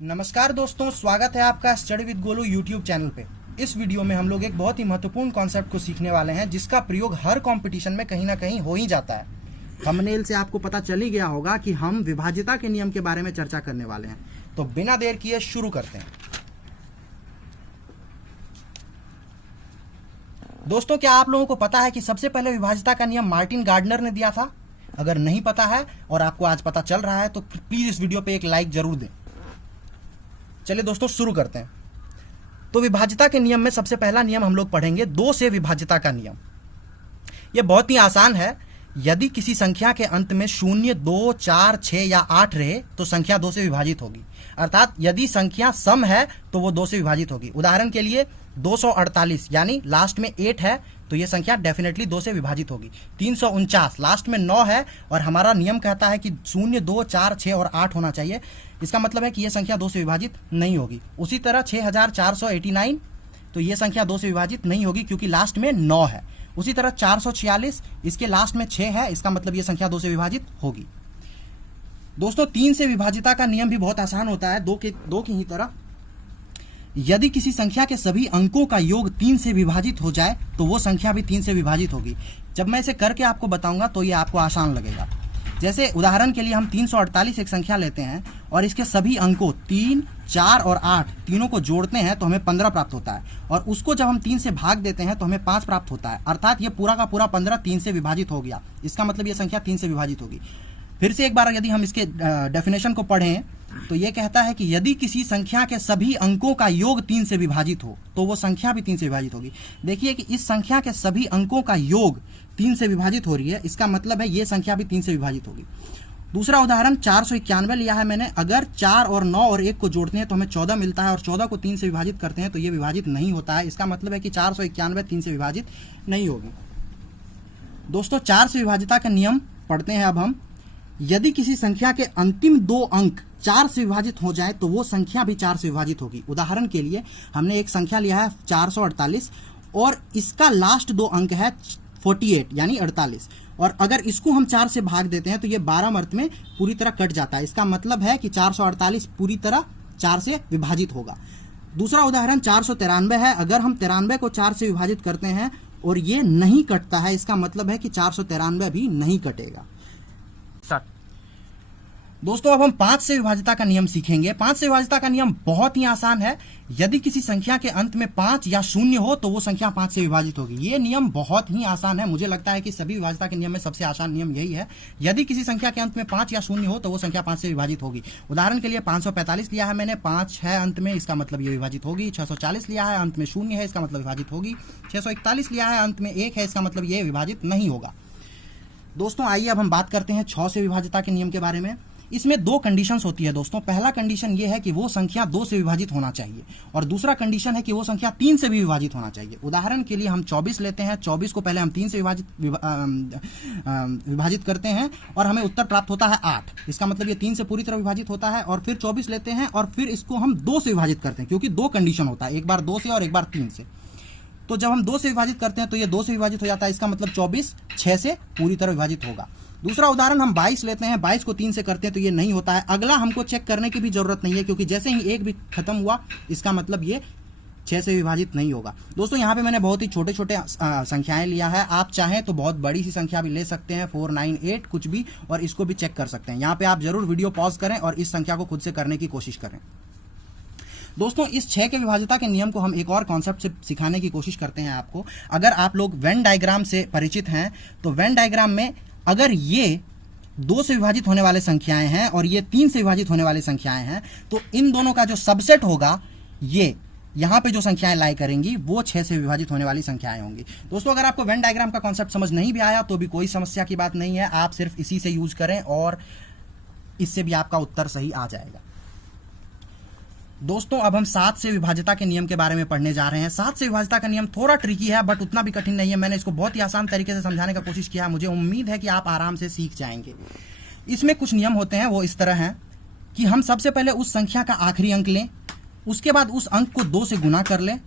नमस्कार दोस्तों, स्वागत है आपका study with Golu YouTube channel पे। इस वीडियो में हम लोग एक बहुत ही महत्वपूर्ण कॉन्सेप्ट को सीखने वाले हैं जिसका प्रयोग हर कंपटीशन में कहीं ना कहीं हो ही जाता है। थंबनेल से आपको पता चल ही गया होगा कि हम विभाज्यता के नियम के बारे में चर्चा करने वाले हैं। तो बिना देर किए शुरू करते हैं। दोस्तों, क्या आप लोगों को पता है कि सबसे पहले विभाज्यता का नियम मार्टिन गार्डनर ने दिया था? अगर नहीं पता है और आपको आज पता चल रहा है तो प्लीज इस वीडियो पे एक लाइक जरूर दें। चलिए दोस्तों शुरू करते हैं। तो विभाज्यता के नियम में सबसे पहला नियम हम लोग पढ़ेंगे 2 से विभाज्यता का नियम। यह बहुत ही आसान है। यदि किसी संख्या के अंत में 0, 2, 4, 6 या 8 रहे तो संख्या 2 से विभाजित होगी। अर्थात यदि संख्या सम है तो वो 2 से विभाजित होगी। उदाहरण के लिए 248 यानी लास्ट में 8 है तो ये संख्या डेफिनेटली 2 से विभाजित होगी। 349 लास्ट में 9 है और हमारा नियम कहता है कि 0, 2, 4, 6 और 8 होना चाहिए। इसका मतलब है कि यह संख्या 2 से विभाजित नहीं होगी। उसी तरह 6489 तो ये संख्या 2 से विभाजित नहीं होगी क्योंकि लास्ट में 9 है। उसी तरह 446 इसके लास्ट में 6 है, इसका मतलब ये संख्या 2 से विभाजित होगी। दोस्तों 3 से विभाज्यता का नियम भी बहुत आसान होता है, 2 की ही तरह। यदि किसी संख्या के सभी अंकों का योग 3 से विभाजित हो जाए तो वो संख्या भी 3 से विभाजित होगी। जब मैं इसे करके आपको बताऊंगा तो ये आपको आसान लगेगा। जैसे उदाहरण के लिए हम 348 एक संख्या लेते हैं और इसके सभी अंकों 3, 4 और 8 तीनों को जोड़ते हैं तो हमें 15 प्राप्त होता है और उसको जब हम 3 से भाग देते हैं तो हमें 5 प्राप्त होता है। अर्थात ये पूरा का पूरा 15 3 से विभाजित हो गया। इसका मतलब ये संख्या 3 से विभाजित होगी। फिर से एक बार यदि हम इसके डेफिनेशन को पढ़ें तो ये कहता है कि यदि किसी संख्या के सभी अंकों का योग 3 से विभाजित हो तो वो संख्या भी 3 से विभाजित होगी। देखिए कि इस संख्या के सभी अंकों का योग 3 से विभाजित हो रही है, इसका मतलब है ये संख्या भी 3 से विभाजित होगी। दूसरा उदाहरण 491 लिया है मैंने। अगर 4 और 9 और 1 को जोड़ते हैं तो हमें 14 मिलता है और 14 को 3 से विभाजित करते हैं तो ये विभाजित नहीं होता है। इसका मतलब है कि 491 3 से विभाजित नहीं होगी। दोस्तों 4 से विभाज्यता का नियम पढ़ते हैं अब हम। यदि किसी संख्या के अंतिम 2 अंक 4 से विभाजित हो जाए तो वो संख्या भी 4 से विभाजित होगी। उदाहरण के लिए हमने एक संख्या लिया है 448 और इसका लास्ट 2 अंक है 48 यानी 48 और अगर इसको हम 4 से भाग देते हैं तो ये 12 अर्थ में पूरी तरह कट जाता है। इसका मतलब है कि 448 पूरी तरह 4 से विभाजित होगा। दूसरा उदाहरण 493 है। अगर हम 93 को 4 से विभाजित करते हैं और ये नहीं कटता है, इसका मतलब है कि 493 भी नहीं कटेगा। दोस्तों अब हम 5 से विभाज्यता का नियम सीखेंगे। 5 से विभाज्यता का नियम बहुत ही आसान है। यदि किसी संख्या के अंत में 5 या 0 हो तो वो संख्या 5 से विभाजित होगी। ये नियम बहुत ही आसान है। मुझे लगता है कि सभी विभाज्यता के नियम में सबसे आसान नियम यही है। यदि किसी संख्या के अंत में 5 या 0 हो तो वो संख्या 5 से विभाजित होगी। उदाहरण के लिए 545 लिया है मैंने, 5 है अंत में, इसका मतलब ये विभाजित होगी। 640 लिया है, अंत में 0 है, इसका मतलब विभाजित होगी। 641 लिया है, अंत में 1 है, इसका मतलब ये विभाजित नहीं होगा। दोस्तों आइए अब हम बात करते हैं 6 से विभाज्यता के नियम के बारे में। इसमें 2 कंडीशंस होती है दोस्तों। पहला कंडीशन ये है कि वो संख्या 2 से विभाजित होना चाहिए और दूसरा कंडीशन है कि वो संख्या 3 से भी विभाजित होना चाहिए। उदाहरण के लिए हम 24 लेते हैं। 24 को पहले हम 3 से विभाजित करते हैं और हमें उत्तर प्राप्त होता है 8। इसका मतलब ये 3 से पूरी तरह विभाजित होता है। और फिर 24 लेते हैं और फिर इसको हम 2 से विभाजित करते हैं क्योंकि 2 कंडीशन होता है, एक बार 2 से और एक बार 3 से। तो जब हम 2 से विभाजित करते हैं तो ये 2 से विभाजित हो जाता है। इसका मतलब 24 6 से पूरी तरह विभाजित होगा। दूसरा उदाहरण हम 22 लेते हैं। 22 को 3 से करते हैं तो ये नहीं होता है। अगला हमको चेक करने की भी जरूरत नहीं है क्योंकि जैसे ही 1 भी खत्म हुआ इसका मतलब ये 6 से विभाजित नहीं होगा। दोस्तों यहाँ पे मैंने बहुत ही छोटे छोटे संख्याएं लिया है। आप चाहें तो बहुत बड़ी सी संख्या भी ले सकते हैं, 4, 9, 8 कुछ भी, और इसको भी चेक कर सकते हैं। यहाँ पे आप जरूर वीडियो पॉज करें और इस संख्या को खुद से करने की कोशिश करें। दोस्तों इस 6 के विभाज्यता के नियम को हम एक और कॉन्सेप्ट से सिखाने की कोशिश करते हैं आपको। अगर आप लोग वेन डायग्राम से परिचित हैं तो वेन डायग्राम में अगर ये 2 से विभाजित होने वाले संख्याएं हैं और ये 3 से विभाजित होने वाली संख्याएं हैं तो इन दोनों का जो सबसेट होगा, ये यहाँ पे जो संख्याएं लाई करेंगी वो 6 से विभाजित होने वाली संख्याएं होंगी। दोस्तों अगर आपको वेन डायग्राम का कॉन्सेप्ट समझ नहीं भी आया तो भी कोई समस्या की बात नहीं है। आप सिर्फ इसी से यूज करें और इससे भी आपका उत्तर सही आ जाएगा। दोस्तों अब हम 7 से विभाज्यता के नियम के बारे में पढ़ने जा रहे हैं। 7 से विभाज्यता का नियम थोड़ा ट्रिकी है बट उतना भी कठिन नहीं है। मैंने इसको बहुत ही आसान तरीके से समझाने का कोशिश किया है। मुझे उम्मीद है कि आप आराम से सीख जाएंगे। इसमें कुछ नियम होते हैं, वो इस तरह हैं कि हम सबसे पहले उस संख्या का आखिरी अंक लें, उसके बाद उस अंक को 2 से गुना कर लें,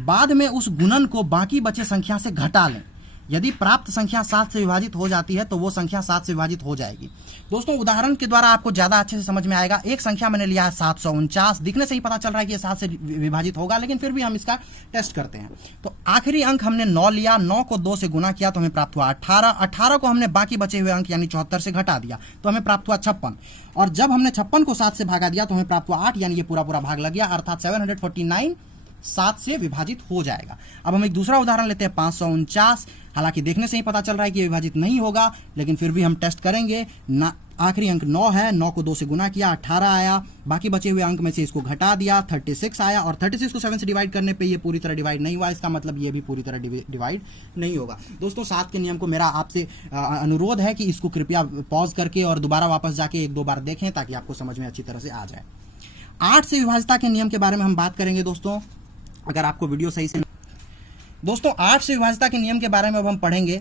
बाद में उस गुणन को बाकी बचे संख्या से घटा लें, यदि प्राप्त संख्या 7 से विभाजित हो जाती है तो वो संख्या 7 से विभाजित हो जाएगी। दोस्तों उदाहरण के द्वारा आपको ज्यादा अच्छे से समझ में आएगा। एक संख्या मैंने लिया है 749, दिखने से ही पता चल रहा है कि ये 7 से विभाजित होगा, लेकिन फिर भी हम इसका टेस्ट करते हैं। तो आखिरी अंक हमने 9 लिया, 9 को 2 से गुना किया तो हमें प्राप्त हुआ 18, 18 को हमने बाकी बचे हुए अंक यानी 74 से घटा दिया तो हमें प्राप्त हुआ 56, और जब हमने 56 को 7 से भागा दिया तो हमें प्राप्त हुआ 8, यानी ये पूरा पूरा भाग लग गया, अर्थात 749 7 से विभाजित हो जाएगा। अब हम एक दूसरा उदाहरण लेते हैं 549, हालांकि देखने से ही पता चल रहा है कि ये विभाजित नहीं होगा, लेकिन फिर भी हम टेस्ट करेंगे। आखिरी अंक 9 है, 9 को 2 से गुना किया 18 आया, बाकी बचे हुए अंक में से इसको घटा दिया 36 आया, और 36 को 7 से डिवाइड करने पे ये पूरी तरह डिवाइड नहीं हुआ, इसका मतलब ये भी पूरी तरह डिवाइड नहीं होगा। दोस्तों 7 के नियम को मेरा आपसे अनुरोध है कि इसको कृपया पॉज करके और दोबारा वापस जाके 1-2 बार देखें ताकि आपको समझ में अच्छी तरह से आ जाए। 8 से विभाजिता के नियम के बारे में हम बात करेंगे दोस्तों, अगर आपको वीडियो सही से। दोस्तों 8 से विभाजिता के नियम के बारे में अब हम पढ़ेंगे।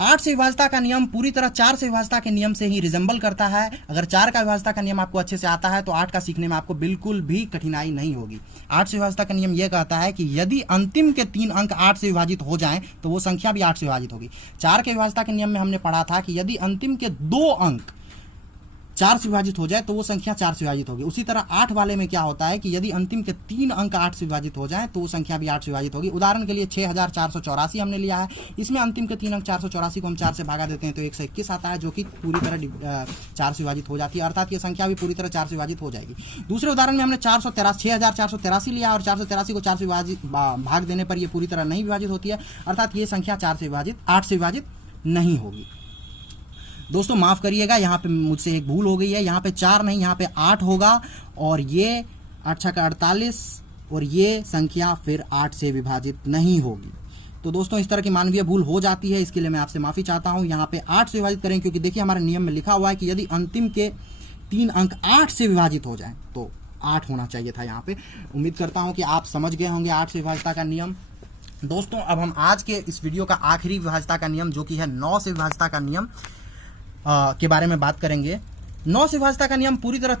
8 से विभाजिता का नियम पूरी तरह 4 से विभाजिता के नियम से ही रिजेंबल करता है। अगर 4 का विभाजिता का नियम आपको अच्छे से आता है तो 8 का सीखने में आपको बिल्कुल भी कठिनाई नहीं होगी। 8 से विभाजिता का नियम यह कहता है कि यदि अंतिम के 3 अंक 8 से विभाजित हो जाएं तो वो संख्या भी 8 से विभाजित होगी। 4 के विभाजिता के नियम में हमने पढ़ा था कि यदि अंतिम के 2 अंक 4 से विभाजित हो जाए तो वो संख्या 4 से विभाजित होगी। उसी तरह 8 वाले में क्या होता है कि यदि अंतिम के 3 अंक 8 से विभाजित हो जाए तो वो संख्या भी 8 से विभाजित होगी। उदाहरण के लिए 6484 हमने लिया है, इसमें अंतिम के 3 अंक 484 को हम 4 से भागा देते हैं तो 121 आता है, जो कि पूरी तरह 4 से विभाजित हो जाती है, अर्थात ये संख्या भी पूरी तरह 4 से विभाजित हो जाएगी। दूसरे उदाहरण में हमने 6483 लिया और 483 को 4 से भाग देने पर यह पूरी तरह नहीं विभाजित होती है, अर्थात ये संख्या 8 से विभाजित नहीं होगी। दोस्तों माफ करिएगा, यहाँ पे मुझसे एक भूल हो गई है, यहाँ पे 4 नहीं यहाँ पे 8 होगा, और ये 8 का 48 और ये संख्या फिर 8 से विभाजित नहीं होगी। तो दोस्तों इस तरह की मानवीय भूल हो जाती है, इसके लिए मैं आपसे माफी चाहता हूँ। यहाँ पे 8 से विभाजित करें, क्योंकि देखिए हमारे नियम में लिखा हुआ है कि यदि अंतिम के 3 अंक 8 से विभाजित हो जाए तो 8 होना चाहिए था यहाँ पे। उम्मीद करता हूँ कि आप समझ गए होंगे 8 से विभाजिता का नियम। दोस्तों अब हम आज के इस वीडियो का आखिरी विभाजिता का नियम, जो कि है 9 से विभाजिता का नियम के बारे में बात करेंगे। 9 से विभाजिता का नियम पूरी तरह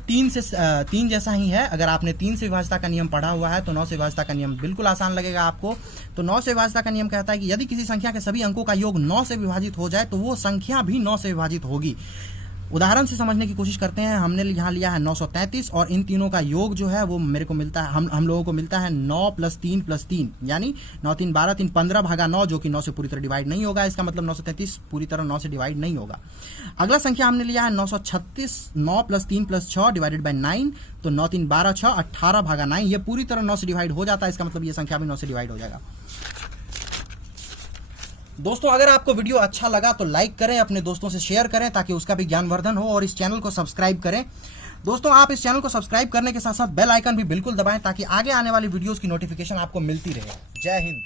3 जैसा ही है। अगर आपने 3 से विभाजिता का नियम पढ़ा हुआ है तो 9 से विभाजिता का नियम बिल्कुल आसान लगेगा आपको। तो 9 से विभाजिता का नियम कहता है कि यदि किसी संख्या के सभी अंकों का योग 9 से विभाजित हो जाए तो वो संख्या भी 9 से विभाजित होगी। उदाहरण से समझने की कोशिश करते हैं। हमने यहाँ लिया है 933 और इन तीनों का योग जो है वो मेरे को मिलता है, हम लोगों को मिलता है 9 + 3 + 3, यानी 9 3 12 3 15 भागा 9, जो कि 9 से पूरी तरह डिवाइड नहीं होगा। इसका मतलब 933 पूरी तरह 9 से डिवाइड नहीं होगा। अगला संख्या हमने लिया है 936, 9 + 3 + 6 / 9, तो 9 3 12 6 18 भागा 9, ये पूरी तरह 9 से डिवाइड हो जाता है। इसका मतलब ये संख्या भी 9 से डिवाइड हो जाएगा। दोस्तों अगर आपको वीडियो अच्छा लगा तो लाइक करें, अपने दोस्तों से शेयर करें ताकि उसका भी ज्ञानवर्धन हो, और इस चैनल को सब्सक्राइब करें। दोस्तों आप इस चैनल को सब्सक्राइब करने के साथ साथ बेल आइकन भी बिल्कुल दबाएं ताकि आगे आने वाली वीडियोस की नोटिफिकेशन आपको मिलती रहे। जय हिंद।